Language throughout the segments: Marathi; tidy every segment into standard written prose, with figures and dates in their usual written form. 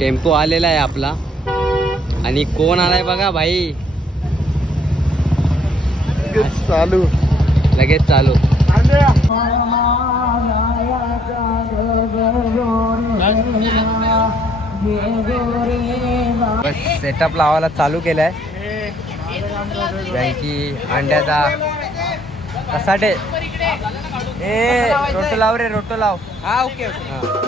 टेम्पो आलेला आहे आपला आणि कोण आलाय बघा भाई. लगेच चालू बस सेटअप लावायला चालू केलाय. की अंड्याचा कसाटे रोटो लाव रे रोटो लाव. हा ओके ओके.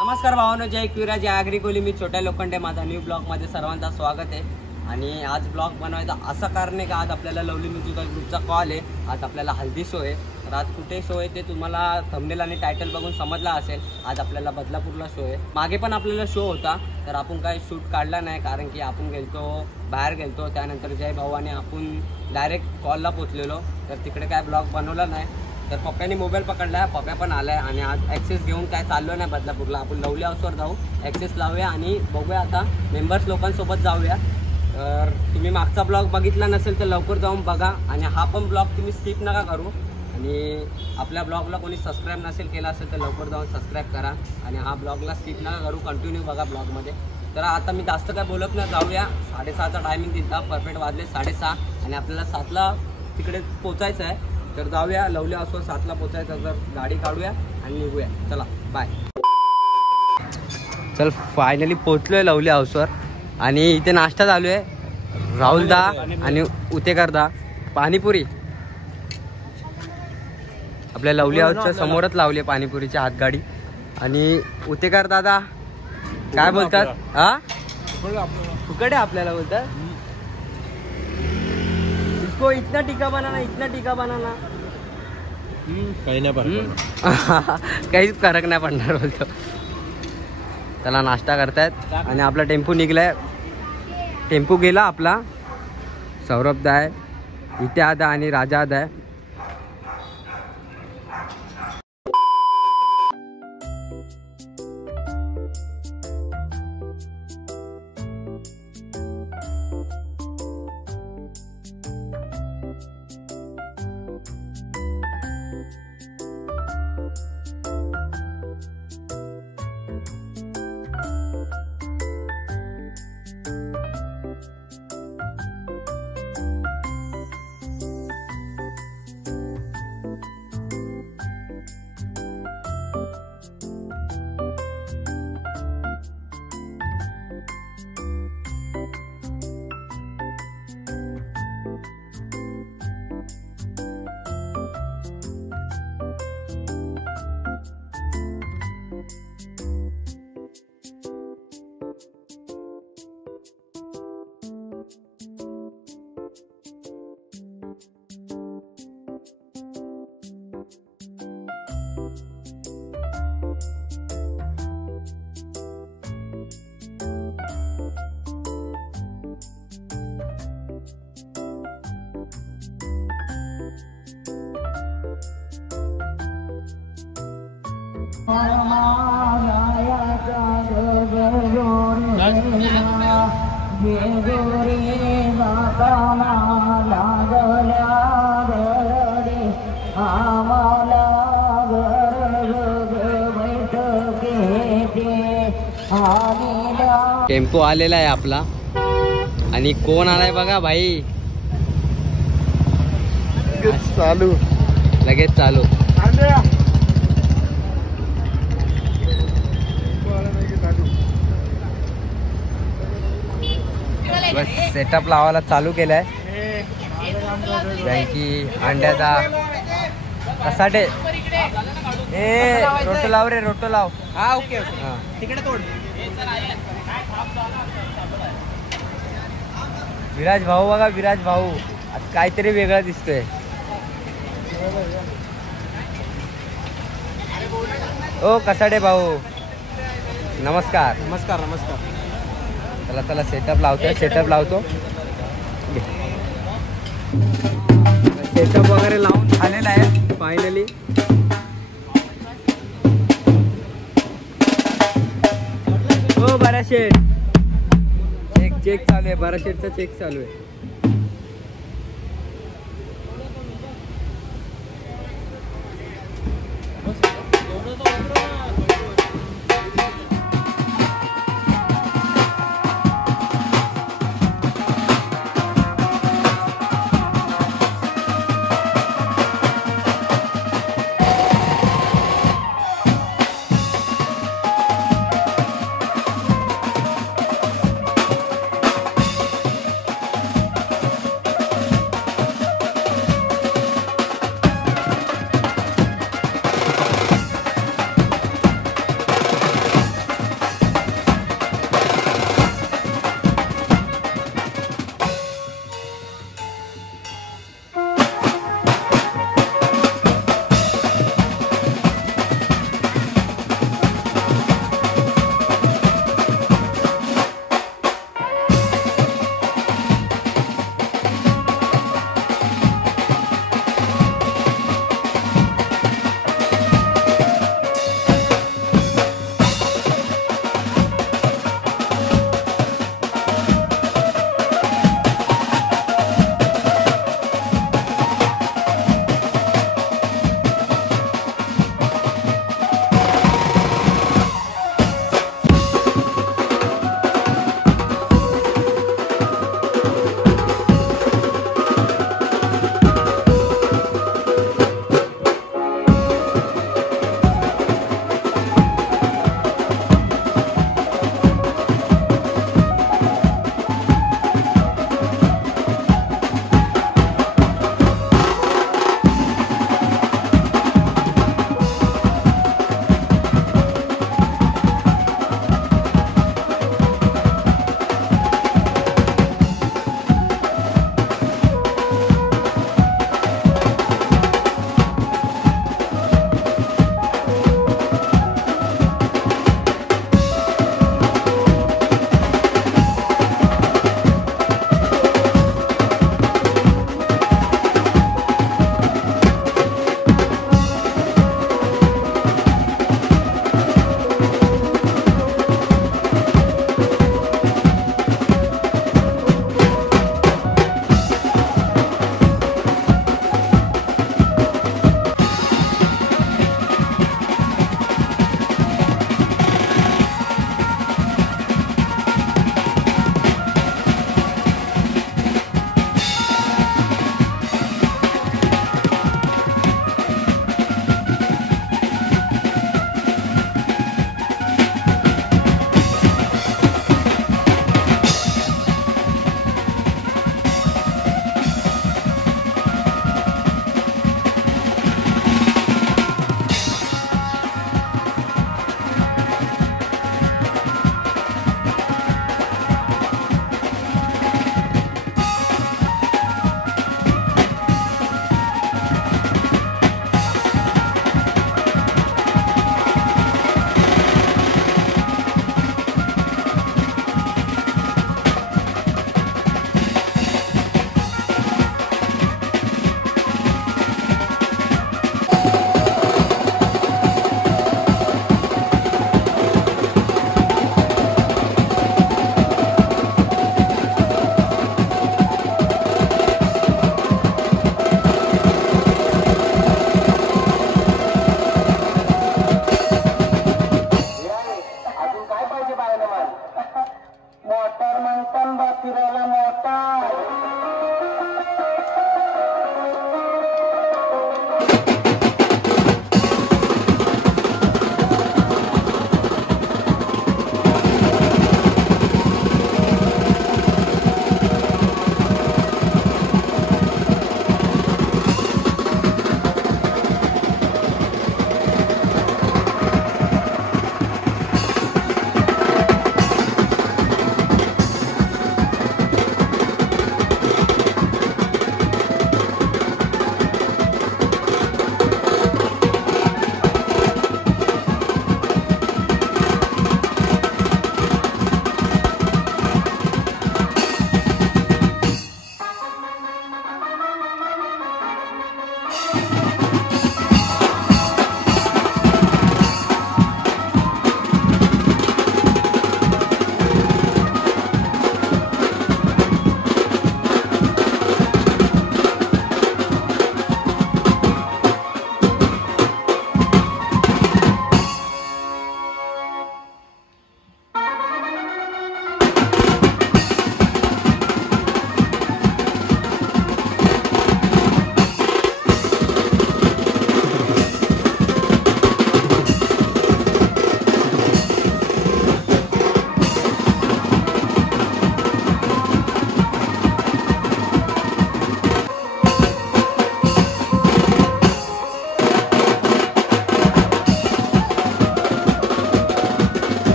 नमस्कार भावानो, जय क्युरा जय आगरी कोली. मी छोट्या लोखंडे, माझा न्यू ब्लॉगमध्ये सर्वांचं स्वागत आहे. आणि आज ब्लॉग बनवायचा असं कारण आहे का आज आपल्याला लवली म्युझिकल ग्रुपचा कॉल आहे. आज आपल्याला हल्दी शो आहे. तर आज कुठे शो आहे ते तुम्हाला थंबनेल आणि टायटल बघून समजला असेल. आज आपल्याला बदलापूरला शो आहे. मागे पण आपल्याला शो होता तर आपण काही शूट काढला नाही कारण की आपण बाहेर गेलतो. त्यानंतर जय भावाने आपण डायरेक्ट कॉलला पोचलेलो तर तिकडे काय ब्लॉग बनवला नाही. तर पप्प्याने मोबाईल पकडला, पप्प्या पण आलाय आणि आज ॲक्सेस घेऊन काय चाललो नाही बदलापूरला. आपण लवली हाऊसवर जाऊ, ॲक्सेस लावूया आणि बघूया आता मेंबर्स लोकांसोबत जाऊया. तर तुम्ही मागचा ब्लॉग बघितला नसेल तर लवकर जाऊन बघा आणि हा पण ब्लॉग तुम्ही स्किप नका करू. आणि आपल्या ब्लॉगला कोणी सबस्क्राईब नसेल केला असेल तर लवकर जाऊन सबस्क्राईब करा आणि हा ब्लॉगला स्किप नका करू, कंटिन्यू बघा ब्लॉगमध्ये. तर आता मी जास्त काय बोलत नाही, जाऊया. 6:30चा टायमिंग दिला, परफेक्ट वाजले 6:30 आणि आपल्याला 7ला तिकडे पोचायचं आहे. तर जाऊया लवली हाऊसवर. 7ला पोचायचं तर गाडी काढूया आणि निघूया. चला बाय. चल फायनली पोचलोय लवली हाऊसवर आणि इथे नाश्ता चालू आहे. राहुलदा आणि उतेकरदा पाणीपुरी आपल्या लवली हाऊसच्या समोरच लावली पाणीपुरीची हातगाडी. आणि उतेकर दादा काय बोलतात? हा फुकट आहे आपल्याला बोलतात. इसको इतना टिका बनाना, इतना टिका बनाना. काही नाही पडणार, काहीच फरक नाही पडणार बोलतो. त्याला नाश्ता करतायत आणि आपला टेम्पो निघलाय. टेम्पो गेला आपला. सौरभदा आहे इथे आदा आणि राजा आदा आहे. टेम्पो आलेला आहे आपला आणि कोण आलाय बघा भाई. चालू लगेच चालू. बस सेटअप लावायला चालू केलाय. की अंड्याचा कसाटे रोटो लाव रे रोटो लाव. हा ओके ओके. तिकडे तोड. विराज भाऊ बघा, विराज भाऊ आज काहीतरी वेगळा दिसतोय. ओ कसाडे भाऊ नमस्कार. नमस्कार नमस्कार. चला चला सेटअप लावतो. सेटअप वगैरे लावून झालेला आहे फायनली. हो बारा शेट चेक चालू आहे. बारा शेटचा चेक चालू आहे.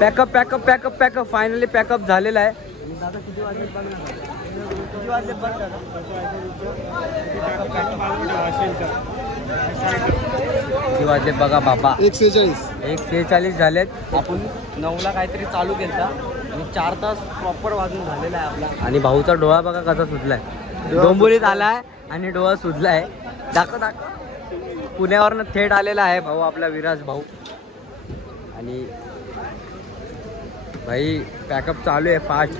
पॅकअप फायनली पॅकअप झालेला आहे. दादा किती वाजले बघ ना, किती वाजले बघ दादा. किती वाजले बघा बाबा. 1:46 झालेत. आपण 9ला काहीतरी चालू केलता आणि 4 तास प्रॉपर वाजून झालेला आहे आपला. आणि भाऊचा डोळा बघा कसा सुजलाय. डोंबोलीत आलाय आणि डोळा सुजलाय. दाखव पुण्यावरनं थेट आलेला आहे भाऊ आपला विराज भाऊ. आणि भाई पॅकअप चालू आहे फास्ट.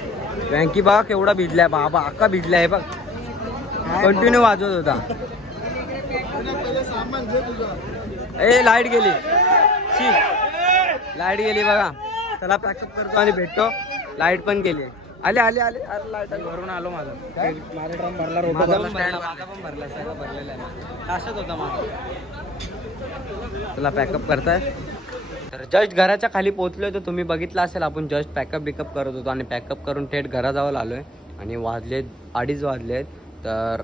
वँकी बघा केवढा भिजलाय बाबा, अक्का भिजलाय बघ. कंटिन्यू वाजवत होता. ए लाईट गेली, लाईट गेली बघा. चला पॅकअप करतो आणि भेटतो. लाईट पण गेली. आले लाईट भरून आलो. माझा ड्रम भरला, माझा पण भरला, सगळं भरलेलं आहे. तासच होता माझा. चला पॅकअप करताय. तर जस्ट घराच्या खाली पोहोचलोय. तर तुम्ही बघितलं असेल आपण जस्ट पॅकअप करत होतो आणि पॅकअप करून थेट घराजवळ आलोय. आणि वाजलेत 2:30 वाजलेत. तर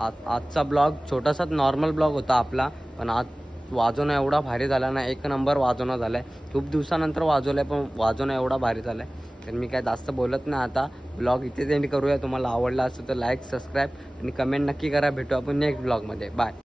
आजचा ब्लॉग छोटासाच नॉर्मल ब्लॉग होता आपला, पण आज वाजवणं एवढा भारी झाला ना, 1 नंबर वाजवणं झालाय. खूप दिवसानंतर वाजवलंय पण वाजवणं एवढा भारी झालाय. तर मी काय जास्त बोलत नाही आता. ब्लॉग इथेच एंड करूया. तुम्हाला आवडला असेल तर लाईक, सबस्क्राईब आणि कमेंट नक्की करा. भेटू आपण नेक्स्ट ब्लॉगमध्ये. बाय.